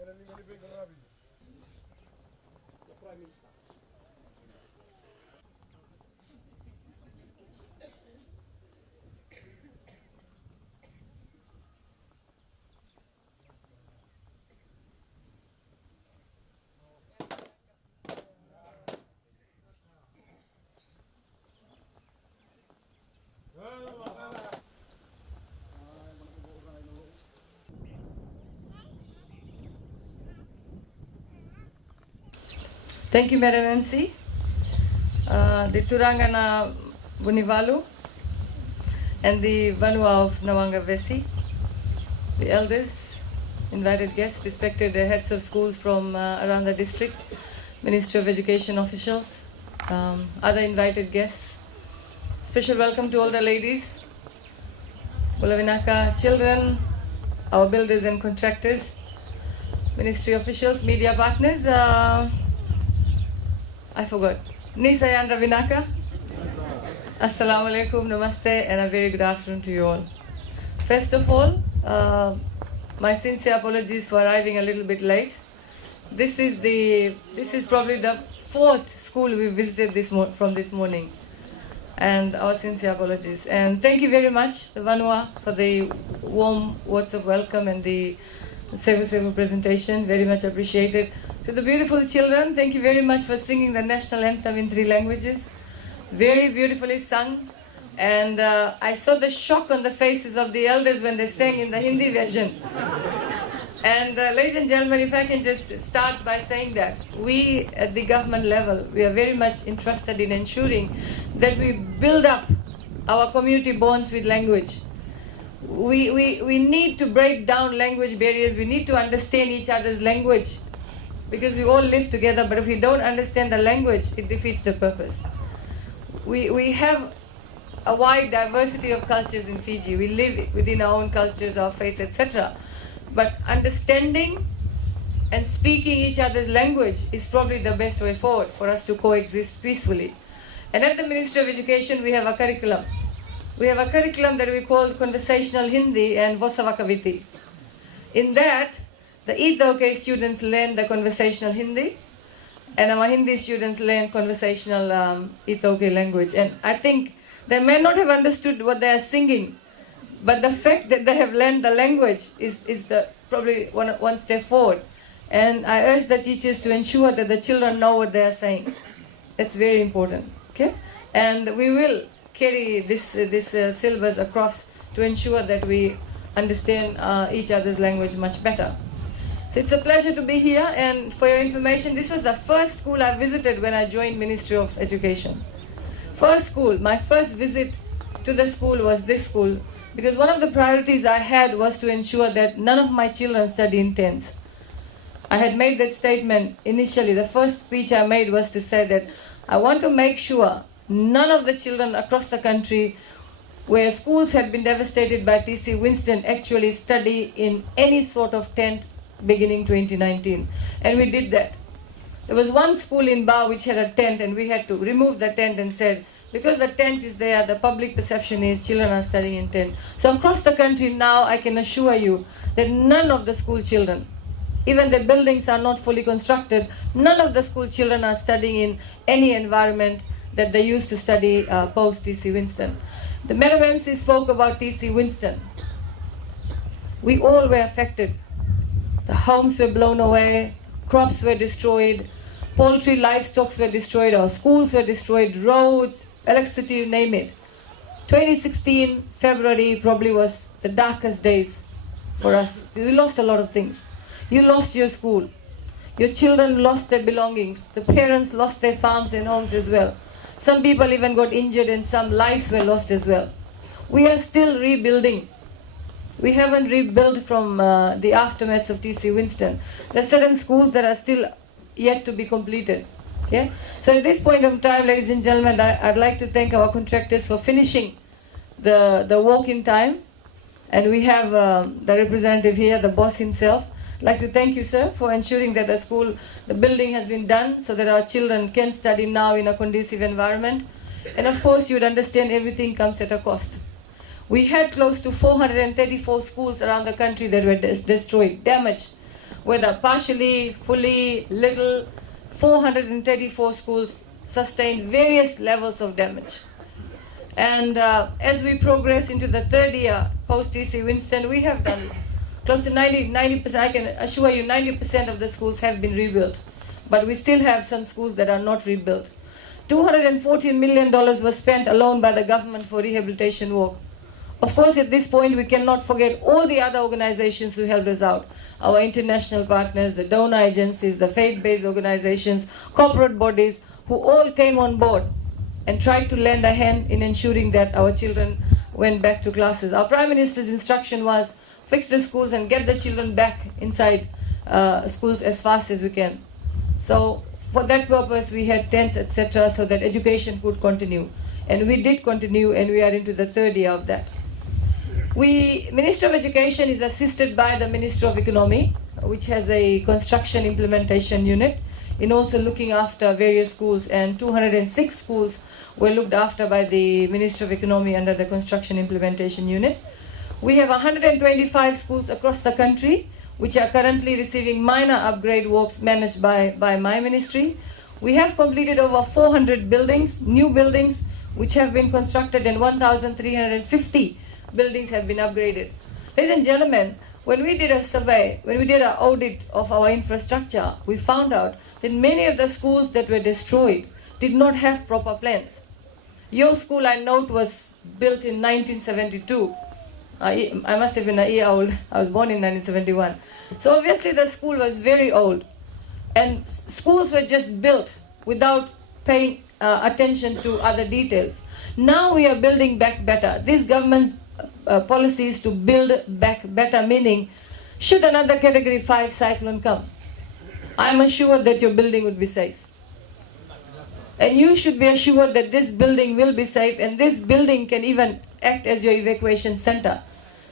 Prime Minister. Thank you, Madam MC. The Turangana Bunivalu and the Vanua of Nawaqavesi, the elders, invited guests, respected heads of schools from around the district, Minister of Education officials, other invited guests. Special welcome to all the ladies, Bulavinaka children, our builders and contractors, ministry officials, media partners. I forgot. Nisayandra Vinaka. Assalamu alaikum, namaste, and a very good afternoon to you all. First of all, my sincere apologies for arriving a little bit late. This is probably the fourth school we visited from this morning, and our sincere apologies. And thank you very much, the Vanua, for the warm words of welcome and the Sevu presentation. Very much appreciated. To the beautiful children, thank you very much for singing the national anthem in 3 languages. Very beautifully sung. And I saw the shock on the faces of the elders when they sang in the Hindi version. And ladies and gentlemen, if I can just start by saying that we at the government level, we are very much interested in ensuring that we build up our community bonds with language. We need to break down language barriers. We need to understand each other's language, because we all live together, but if we don't understand the language, it defeats the purpose. We have a wide diversity of cultures in Fiji. We live within our own cultures, our faiths, etc. But understanding and speaking each other's language is probably the best way forward for us to coexist peacefully. And at the Ministry of Education, we have a curriculum. We have a curriculum that we call Conversational Hindi and Vosavakaviti. In that, the Itoke students learn the conversational Hindi, and our Hindi students learn conversational Itoke language. And I think they may not have understood what they are singing, but the fact that they have learned the language is probably one step forward. And I urge the teachers to ensure that the children know what they are saying. That's very important. Okay? And we will carry this syllabus across to ensure that we understand each other's language much better. It's a pleasure to be here, and for your information, this was the first school I visited when I joined Ministry of Education. First school, my first visit to the school was this school, because one of the priorities I had was to ensure that none of my children study in tents. I had made that statement initially. The first speech I made was to say that I want to make sure none of the children across the country where schools had been devastated by TC Winston actually study in any sort of tent beginning 2019. And we did that. There was one school in Ba which had a tent, and we had to remove the tent and said, because the tent is there, the public perception is children are studying in tent. So across the country now, I can assure you that none of the school children, even the buildings are not fully constructed, none of the school children are studying in any environment that they used to study post TC Winston. The Madam MC spoke about TC Winston. We all were affected. The homes were blown away, crops were destroyed, poultry, livestock were destroyed, our schools were destroyed, roads, electricity, you name it. 2016, February probably was the darkest days for us. We lost a lot of things. You lost your school. Your children lost their belongings. The parents lost their farms and homes as well. Some people even got injured and some lives were lost as well. We are still rebuilding. We haven't rebuilt from the aftermaths of TC Winston. There are certain schools that are still yet to be completed. Yeah? So at this point of time, ladies and gentlemen, I'd like to thank our contractors for finishing the work in time. And we have the representative here, the boss himself. I'd like to thank you, sir, for ensuring that the building has been done so that our children can study now in a conducive environment. And of course, you'd understand everything comes at a cost. We had close to 434 schools around the country that were destroyed, damaged. whether partially, fully, little. 434 schools sustained various levels of damage. And as we progress into the third year post-TC Winston, we have done close to 90%, I can assure you 90% of the schools have been rebuilt. But we still have some schools that are not rebuilt. $214 million was spent alone by the government for rehabilitation work. Of course, at this point, we cannot forget all the other organizations who helped us out. Our international partners, the donor agencies, the faith-based organizations, corporate bodies, who all came on board and tried to lend a hand in ensuring that our children went back to classes. Our Prime Minister's instruction was, fix the schools and get the children back inside schools as fast as we can. So for that purpose, we had tents, etc., so that education could continue. And we did continue, and we are into the third year of that. Minister of Education is assisted by the Minister of Economy, which has a construction implementation unit, in also looking after various schools, and 206 schools were looked after by the Minister of Economy under the construction implementation unit. We have 125 schools across the country, which are currently receiving minor upgrade works managed by my ministry. We have completed over 400 buildings, new buildings, which have been constructed, and 1,350 buildings have been upgraded. Ladies and gentlemen, when we did a survey, when we did an audit of our infrastructure, we found out that many of the schools that were destroyed did not have proper plans. Your school, I note, was built in 1972. I must have been a year old. I was born in 1971. So obviously the school was very old. And schools were just built without paying attention to other details. Now we are building back better. This government's policy is to build back better, meaning should another category 5 cyclone come, I'm assured that your building would be safe. And you should be assured that this building will be safe, and this building can even act as your evacuation center.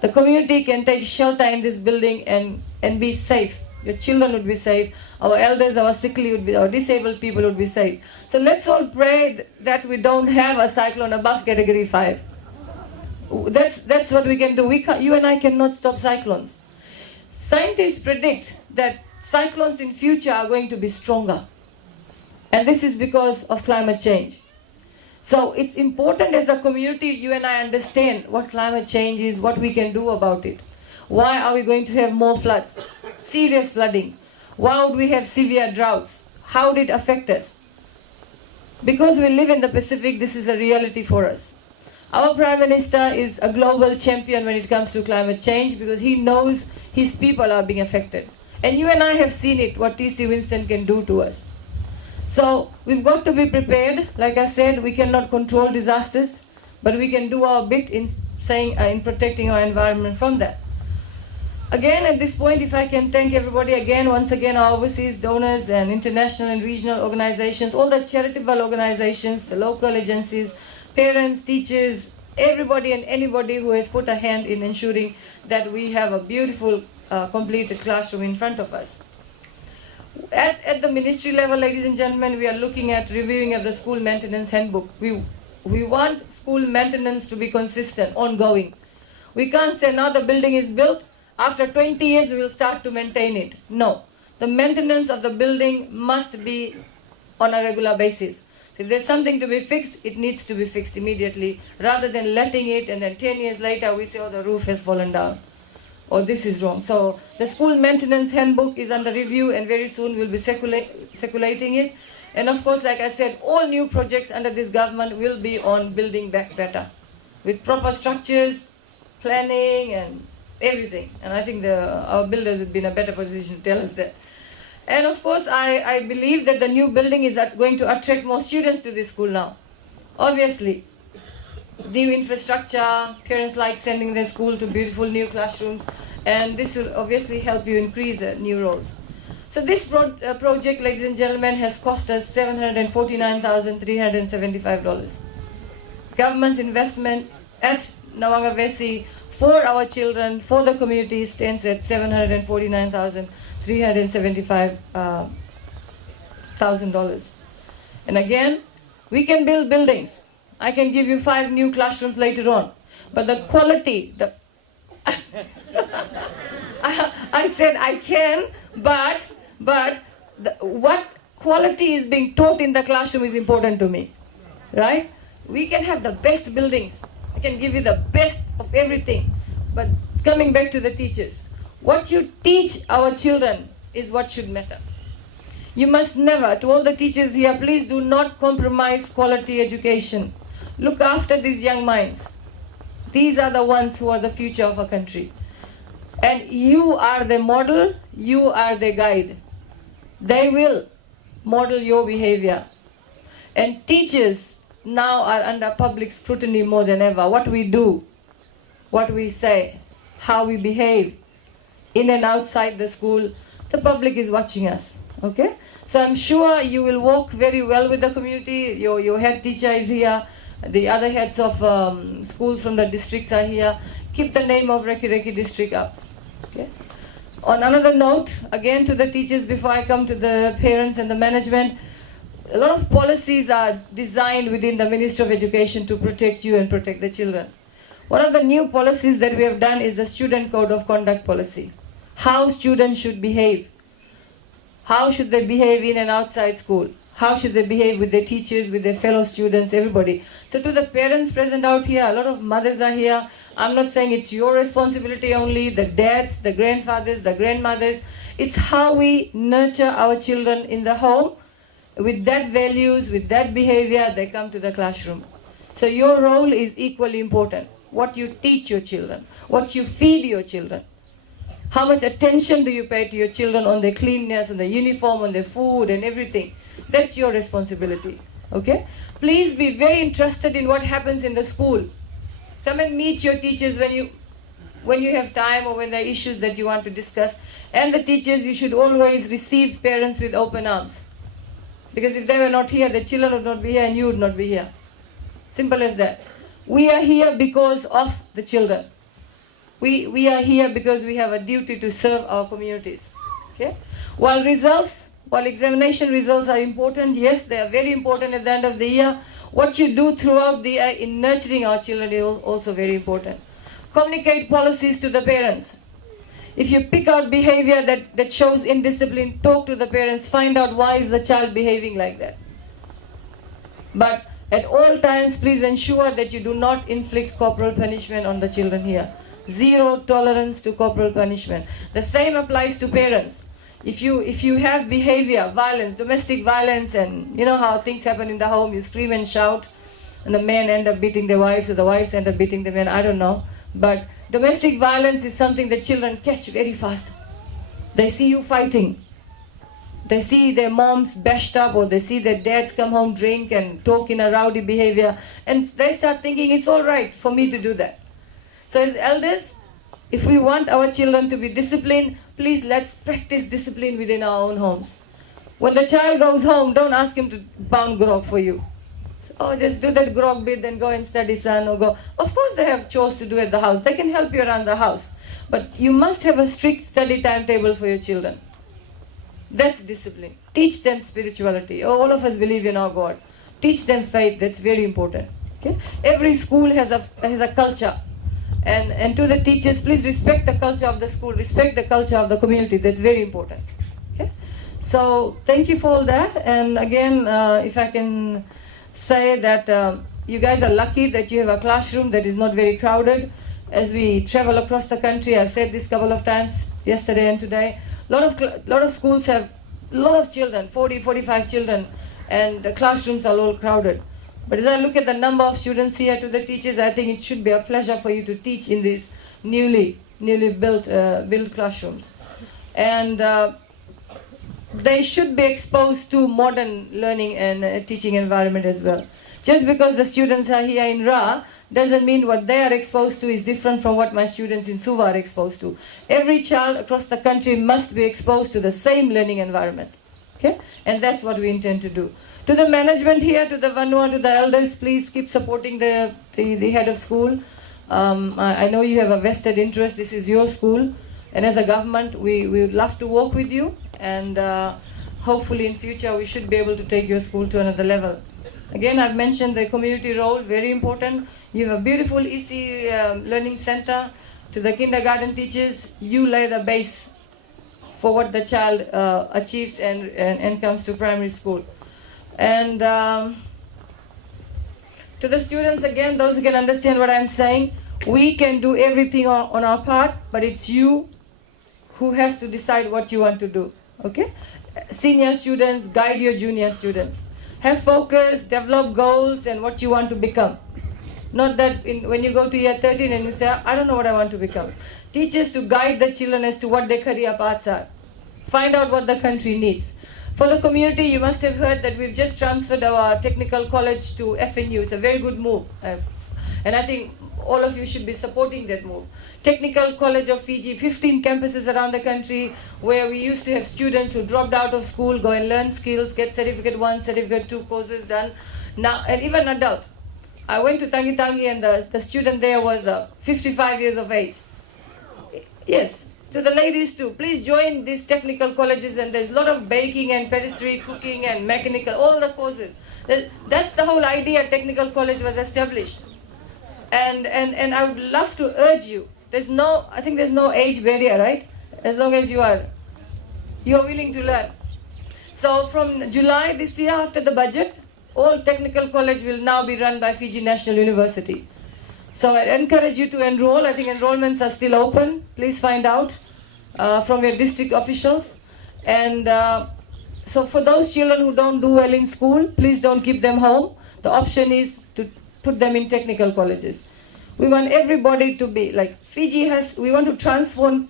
The community can take shelter in this building and be safe. Your children would be safe. Our elders, our sickly would be, our disabled people would be safe. So let's all pray that we don't have a cyclone above category 5. That's what we can do. You and I cannot stop cyclones. Scientists predict that cyclones in future are going to be stronger. And this is because of climate change. So it's important as a community, you and I understand what climate change is, what we can do about it. Why are we going to have more floods? Serious flooding. Why would we have severe droughts? How did it affect us? Because we live in the Pacific, this is a reality for us. Our Prime Minister is a global champion when it comes to climate change because he knows his people are being affected. And you and I have seen it, what TC Winston can do to us. So we've got to be prepared. Like I said, we cannot control disasters, but we can do our bit in protecting our environment from that. Again, at this point, if I can thank everybody again, once again, our overseas donors and international and regional organizations, all the charitable organizations, the local agencies, parents, teachers, everybody and anybody who has put a hand in ensuring that we have a beautiful, completed classroom in front of us. At the ministry level, ladies and gentlemen, we are looking at reviewing of the school maintenance handbook. We want school maintenance to be consistent, ongoing. We can't say now the building is built, after 20 years we will start to maintain it. No, the maintenance of the building must be on a regular basis. If there's something to be fixed, it needs to be fixed immediately, rather than letting it and then 10 years later we say, oh, the roof has fallen down, or this is wrong. So the school maintenance handbook is under review, and very soon we'll be circulating it. And of course, like I said, all new projects under this government will be on building back better, with proper structures, planning and everything. And I think our builders would be in a better position to tell us that. And of course, I believe that the new building is going to attract more students to this school now. Obviously, new infrastructure, parents like sending their school to beautiful new classrooms, and this will obviously help you increase new roles. So this project, ladies and gentlemen, has cost us $749,375. Government's investment at Nawaqavesi for our children, for the community, stands at $749,375. And again, we can build buildings. I can give you 5 new classrooms later on. But the quality, I said I can, but what quality is being taught in the classroom is important to me, right? We can have the best buildings, I can give you the best of everything, but coming back to the teachers, what you teach our children is what should matter. You must never, to all the teachers here, please do not compromise quality education. Look after these young minds. These are the ones who are the future of our country. And you are the model, you are the guide. They will model your behavior. And teachers now are under public scrutiny more than ever. What we do, what we say, how we behave, in and outside the school, the public is watching us, okay? So I'm sure you will work very well with the community. Your head teacher is here. The other heads of schools from the districts are here. Keep the name of Reki district up, okay? On another note, again to the teachers before I come to the parents and the management, a lot of policies are designed within the Ministry of Education to protect you and protect the children. One of the new policies that we have done is the Student Code of Conduct policy. How students should behave. How should they behave in and outside school? How should they behave with their teachers, with their fellow students, everybody? So to the parents present out here, a lot of mothers are here. I'm not saying it's your responsibility only, the dads, the grandfathers, the grandmothers. It's how we nurture our children in the home. With that values, with that behavior, they come to the classroom. So your role is equally important. What you teach your children, what you feed your children. How much attention do you pay to your children on their cleanness, on their uniform, on their food and everything? That's your responsibility, okay? Please be very interested in what happens in the school. Come and meet your teachers when you have time or when there are issues that you want to discuss. And the teachers, you should always receive parents with open arms. Because if they were not here, the children would not be here and you would not be here. Simple as that. We are here because of the children. We are here because we have a duty to serve our communities. Okay? While examination results are important, yes, they are very important at the end of the year. What you do throughout the year in nurturing our children is also very important. Communicate policies to the parents. If you pick out behavior that shows indiscipline, talk to the parents, find out why is the child behaving like that. But at all times, please ensure that you do not inflict corporal punishment on the children here. Zero tolerance to corporal punishment. The same applies to parents. If you have behavior, violence, domestic violence, and you know how things happen in the home, you scream and shout, and the men end up beating their wives, or the wives end up beating the men, I don't know. But domestic violence is something that children catch very fast. They see you fighting. They see their moms bashed up, or they see their dads come home, drink and talk in a rowdy behavior, and they start thinking it's all right for me to do that. So as elders, if we want our children to be disciplined, please let's practice discipline within our own homes. When the child goes home, don't ask him to pound grog for you. Oh, just do that grog bit, then go and study, son, or go. Of course they have chores to do at the house. They can help you around the house. But you must have a strict study timetable for your children. That's discipline. Teach them spirituality. All of us believe in our God. Teach them faith. That's very important. Okay? Every school has a culture. And to the teachers, please respect the culture of the school, respect the culture of the community. That's very important. Okay? So thank you for all that. And again, if I can say that you guys are lucky that you have a classroom that is not very crowded. As we travel across the country, I've said this a couple of times, yesterday and today, a lot of schools have a lot of children, 40, 45 children, and the classrooms are all crowded. But as I look at the number of students here, to the teachers, I think it should be a pleasure for you to teach in these newly built classrooms. And they should be exposed to modern learning and teaching environment as well. Just because the students are here in Ra doesn't mean what they are exposed to is different from what my students in Suva are exposed to. Every child across the country must be exposed to the same learning environment. Okay? And that's what we intend to do. To the management here, to the Vanua, to the elders, please keep supporting the head of school. I know you have a vested interest. This is your school. And as a government, we would love to work with you. And hopefully in future, we should be able to take your school to another level. Again, I've mentioned the community role, very important. You have a beautiful EC learning center. To the kindergarten teachers, you lay the base for what the child achieves and comes to primary school. And to the students, again, those who can understand what I'm saying, we can do everything on our part, but it's you who has to decide what you want to do, okay? Senior students, guide your junior students. Have focus, develop goals and what you want to become. Not that when you go to year 13 and you say, I don't know what I want to become. Teachers to guide the children as to what their career paths are. Find out what the country needs. For the community, you must have heard that we've just transferred our technical college to FNU. It's a very good move. And I think all of you should be supporting that move. Technical College of Fiji, 15 campuses around the country where we used to have students who dropped out of school, go and learn skills, get certificate 1, certificate 2 courses done. Now, and even adults. I went to Tangi Tangi and the student there was 55 years of age. Yes, to the ladies too. Please join these technical colleges, and there's a lot of baking and patisserie, cooking and mechanical, all the courses. That's the whole idea technical college was established. And I would love to urge you. I think there's no age barrier, right? As long as you're willing to learn. So from July this year, after the budget, all technical college will now be run by Fiji National University. So I encourage you to enroll. I think enrollments are still open. Please find out from your district officials. And so for those children who don't do well in school, please don't keep them home. The option is to put them in technical colleges. We want everybody to be like we want to transform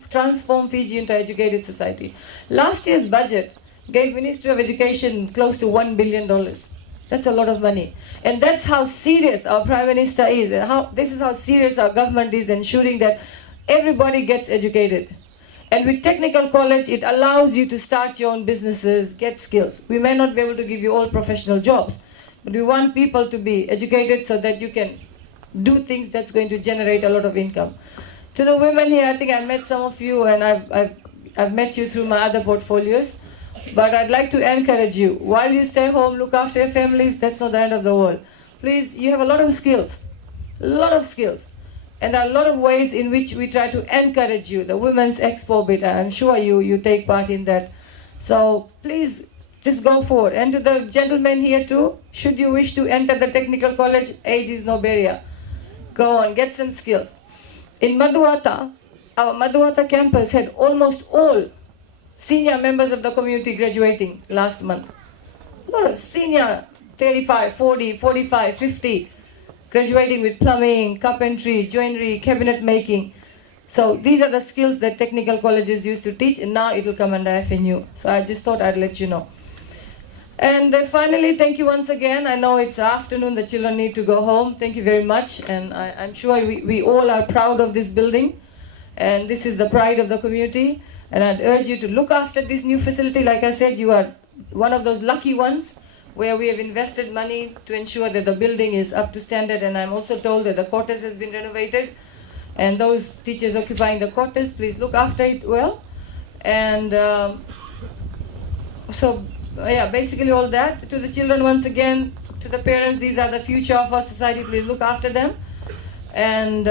Fiji into an educated society. Last year's budget gave Ministry of Education close to $1 billion. That's a lot of money. And that's how serious our Prime Minister is, and this is how serious our government is ensuring that everybody gets educated. And with technical college, it allows you to start your own businesses, get skills. We may not be able to give you all professional jobs, but we want people to be educated so that you can do things that's going to generate a lot of income. To the women here, I think I met some of you, and I've met you through my other portfolios. But I'd like to encourage you, while you stay home, look after your families, that's not the end of the world. Please, you have a lot of skills. And there are a lot of ways in which we try to encourage you. The Women's Expo bit, I'm sure you take part in that. So please, just go forward. And to the gentlemen here too, should you wish to enter the technical college, age is no barrier. Go on, get some skills. In Maduata, our Maduata campus had almost all senior members of the community graduating last month. A lot of senior, 35, 40, 45, 50, graduating with plumbing, carpentry, joinery, cabinet making. So these are the skills that technical colleges used to teach, and now it will come under FNU. So I just thought I'd let you know. And finally, thank you once again. I know it's afternoon, the children need to go home. Thank you very much. And I'm sure we all are proud of this building. And this is the pride of the community. And I'd urge you to look after this new facility. Like I said, you are one of those lucky ones where we have invested money to ensure that the building is up to standard. And I'm also told that the quarters has been renovated. And those teachers occupying the quarters, please look after it well. And basically all that. To the children once again, to the parents, these are the future of our society. Please look after them. And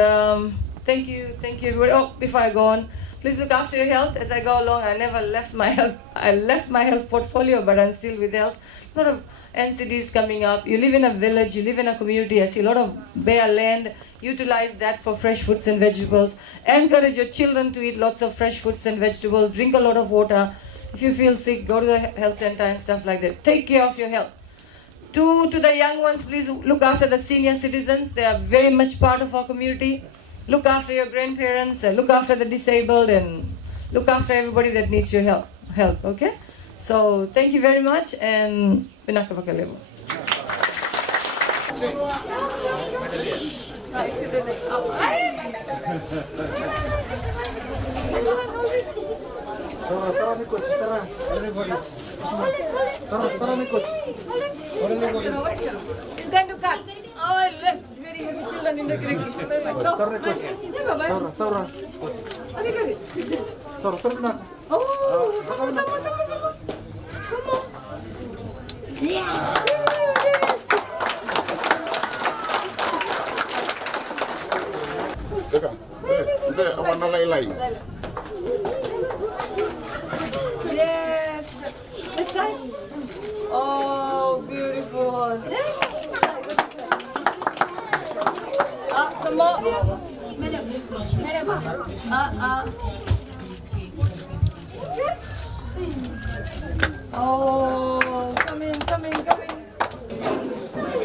thank you everybody. Oh, before I go on, please look after your health. As I go along, I never left my health. I left my health portfolio, but I'm still with health. A lot of NCDs coming up. You live in a village, you live in a community. I see a lot of bare land. Utilize that for fresh fruits and vegetables. Encourage your children to eat lots of fresh fruits and vegetables. Drink a lot of water. If you feel sick, go to the health center and stuff like that. Take care of your health. To the young ones, please look after the senior citizens. They are very much part of our community. Look after your grandparents, look after the disabled, and look after everybody that needs your help, okay? So, thank you very much, and pinakapakalebo. Tara ni coach, tara. Tara ni coach. It's going to cut. Oh, it's very heavy children in the creek. Tara ni coach. Tara. Tara na. Oh, sama. Come on. Yes. Teka, awan na lain-lain. Oh, come in.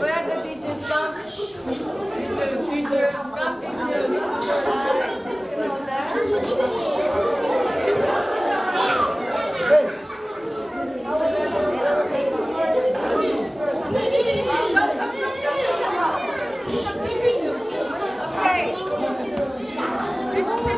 Where are the teachers? Come. Teachers. Come, teachers. Okay.